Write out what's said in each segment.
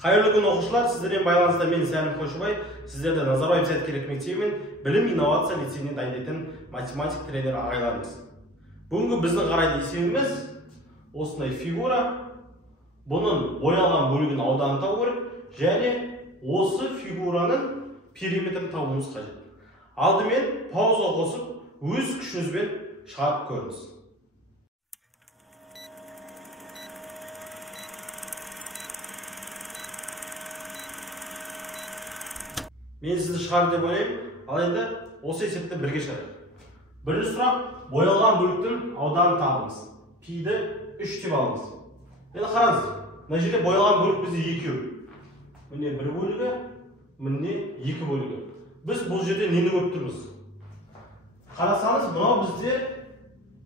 Қайырлы күн оқушылар, сіздермен байланыста мен Сәлім Қойшыбай, сіздерді Назарбаев зияткерлік мектебімен білім инновация лицейінен дайындайтын математик тренер ағайларымыз. Бүгінгі біздің қарайтын есебіміз осындай фигура. Бұның боялған бөлігінің ауданын табу керек, және осы фигураның периметрін табуымыз қажет. Алдымен пауза қосып, өз күшіңізбен шығарып көріңіз. Мен сізді шығар деп ойлаймын, алайда осы есепті бірге шығарайық. Бірінші сұрақ, боялған бөліктің ауданын табыңыз. Пиді 3 деп алыңыз. Енді қараңыз, мына жерде боялған бөлік бізде 2. Міне 1 бөлігі, міне 2 бөлігі. Біз бұл жерде нені көріп тұрмыз? Қарасаңыз, мынау бізде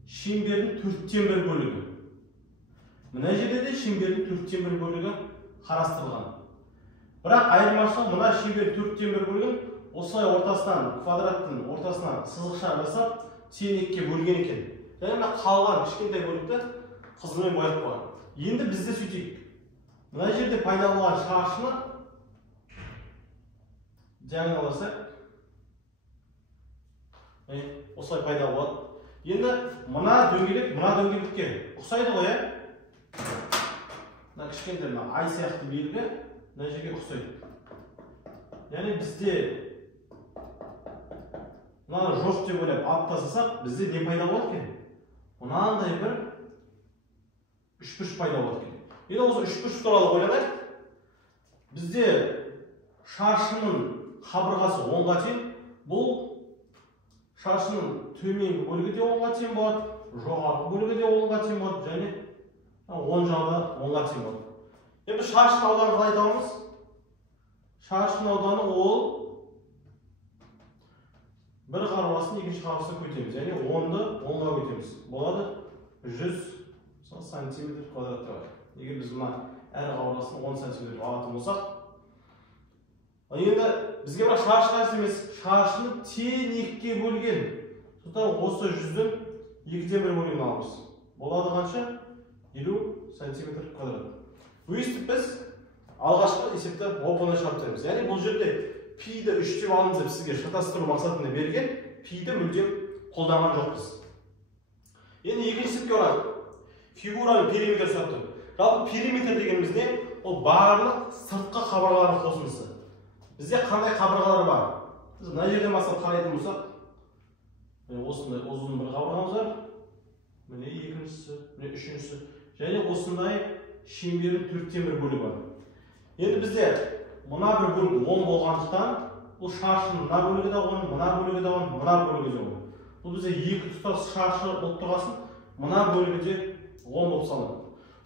шеңбердің 4-тен 1 бөлігі. Мына жерде де шеңбердің 4-тен 1 бөлігі қарастырылған. Бірақ айырмашылық мына шеңбер 4-тен 1 бөлігін осылай ортасынан, квадраттың ортасынан сызықша жасап, тең 2-ге бөлген екен. Және мына қалған кішкентай бөлікті қызылмен бояп қойған. Енді бізде сөйтейік. Мына жерде пайда болған шаршыны диагоналдасақ, осылай пайда болады. Енді мына дөңгелекке ұқсайды ғой, мына кішкентай ай сияқты белгі мына жерге ұқсайды. Яғни бізде мына жоқ деп ойлап алып тастасақ, бізде не пайда болады екен? Мынандай бір үшбұрыш пайда болады екен. Енді осы үшбұрыш туралы ойланайық. Бізде шаршының қабырғасы 10-ға тең. Бұл шаршының төменгі бөлігі де 10-ға тең болады, жоғарғы бөлігі де 10-ға тең болады, және 10 жағы да 10-ға тең болады. Енді шаршының ауданы қалай табамыз? Шаршының ауданы ол бір қарғасын екінші қарғасына көтеміз. Яғни 10-ды 10-ға көтеміз. Болады 100 сантиметр квадратқа бар. Егер біз мына әр қарғасын 10 сантиметр алатын болсақ. Енді бізге бірақ шаршы емес, шаршыны тең 2-ге бөлген. Сондықтан осы 100-дің 2-тен 1 бөлігін аламыз. Болады қанша? 50 сантиметр квадрат. Өйстіп біз алғашқы есепті оп-оңай шығарып тастаймыз. Яғни бұл жерде пиді 3 деп алыңыз деп сізге шатастыру мақсатында берген, пиді мүлдем қолданған жоқпыз. Енді екінші есепке орайық. Фигураның периметр сұрап тұр. Жалпы периметр дегеніміз не? Ол барлық сыртқы қабырғалардың қосындысы. Бізде қандай қабырғалар бар? Біз мына жерден бастап қарайтын болсақ, осындай ұзын бір қабырғамыз бар. Міне екіншісі, міне үшіншісі. Және осындай шеңбердің 4-тен 1 бөлігі бар. Енді бізде мына бір бөлігі 10 болғандықтан, бұл шаршының мына бөлігі де 10, мына бөлігі де 10, мына бөлігі де 10. Бұл бізде екі тұтас шаршы болып тұрғасын, мына бөлігі де 10 болып салынады.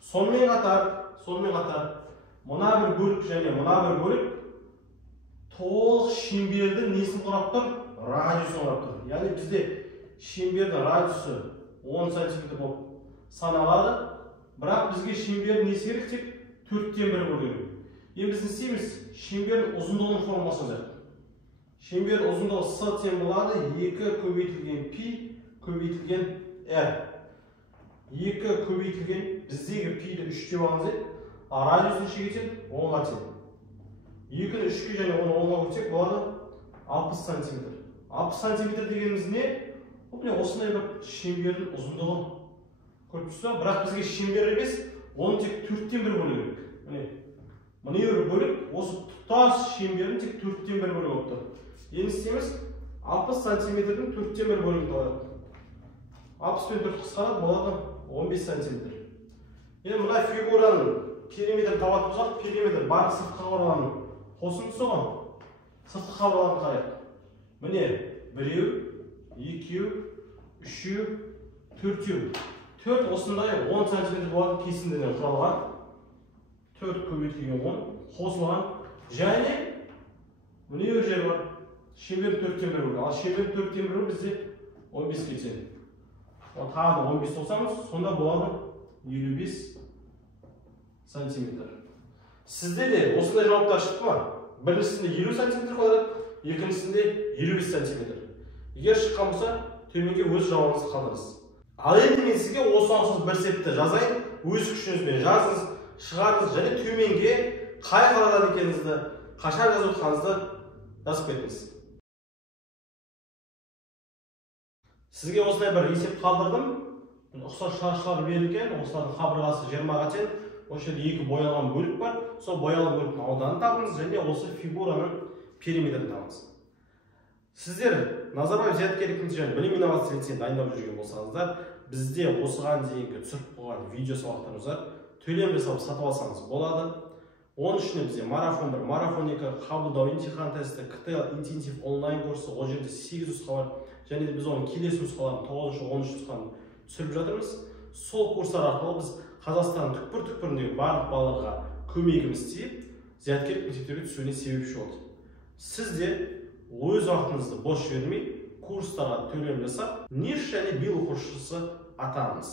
Сонымен қатар, мына бір бөлік және мына бір бөлік толық шеңбердің несін құрап тұр? Радиусын құрап тұр. Яғни бізде шеңбердің радиусы 10 см болып саналады. Бірақ бізге шеңбердің несі керек? Тек 4-тен 1 бөлігі. Енді біз не істейміз? Шеңбердің ұзындығының формуласын жазайық. Шеңбердің ұзындығы с тең болады 2 көбейтілген пи көбейтілген r. 2 көбейтілген, біздегі пиді 3 деп алыңыз еді, радиус нешеге тең? 10-ға тең. 2-ні 3-ке және 10-ға көтсек болады 60 см. 60 см дегеніміз не? Бұл осындай бір шеңбердің ұзындығы. Көріп тұрсыз ба? Бірақ бізге шеңбер емес, оны тек 4-тен 1 бөлу керек. Міне бір бөлік, осы тұтас шеңбердің тек 4-тен 1 бөлігі болып тұр. Енді істейміз, 60 сантиметрдің 4-тен 1 бөлігін табайық. 60 пен 4 қысқарады, болады 15 сантиметр. Енді мына фигураның периметрін табатын болсақ, периметр бар сыртқы қабырғаның қосындысы ғой. Сыртқы қабырғаны қарайық. Міне 1, 2, 3, 4. 4 осындай 10 см болады кесіндіден құралған. 4 көбейтілген 10 қосылған. Және міне бір жер бар. Шеңбер 4-тен 1 бөлігі. Ал шеңбер 4-тен 1 бізде 15-ге тең. Тағы 15 болсаңыз, сонда болады 55 см. Сізде де осындай жауаптар шықты ма? Біріншісінде 50 см квадрат, екіншісінде 55 см. Егер шыққан болса, төменге өз жауабыңызды қалдырыңыз. Ал енді мен сізге осыған ұқсас бір сетті жазайын, өз күшіңізбен жазыңыз, шығарыңыз және төменге қай қаладан екеніңізді, қашан жазып отқаныңызды жазып кетіңіз. Сізге осындай бір есеп қалдырдым. Ұқсас шаршылар берілген, осылардың қабырғасы 20-ға тең. Осы жерде екі боялған бөлік бар. Сол боялған бөліктің ауданын табыңыз және осы фигураның периметрін табыңыз. Сіздер Назарбаев зияткерлік және білім инновация лицейін дайындап жүрген болсаңыздар, бізде осыған дейінгі түсіріп қойған видео сабақтарымыз бар. Төлем жасап сатып алсаңыз болады. Оның ішінде бізде марафон 1, марафон 2, қабылдау емтихан тесті, КТЛ интенсив онлайн курсы, ол жерде 8 нұсқа бар. Және де біз оның келесі нұсқаларын 9-10 нұсқаны түсіріп жатырмыз. Сол курстар арқылы біз Қазақстанның түкпір-түкпіріндегі барлық балаларға көмегіміз тиіп, зияткерлік мектептерге түсуіне себепші болды. Сіз де өз уақытыңызды бос жібермей, курстарға төлем жасап, НИШ және БИЛ оқушысы атаныңыз.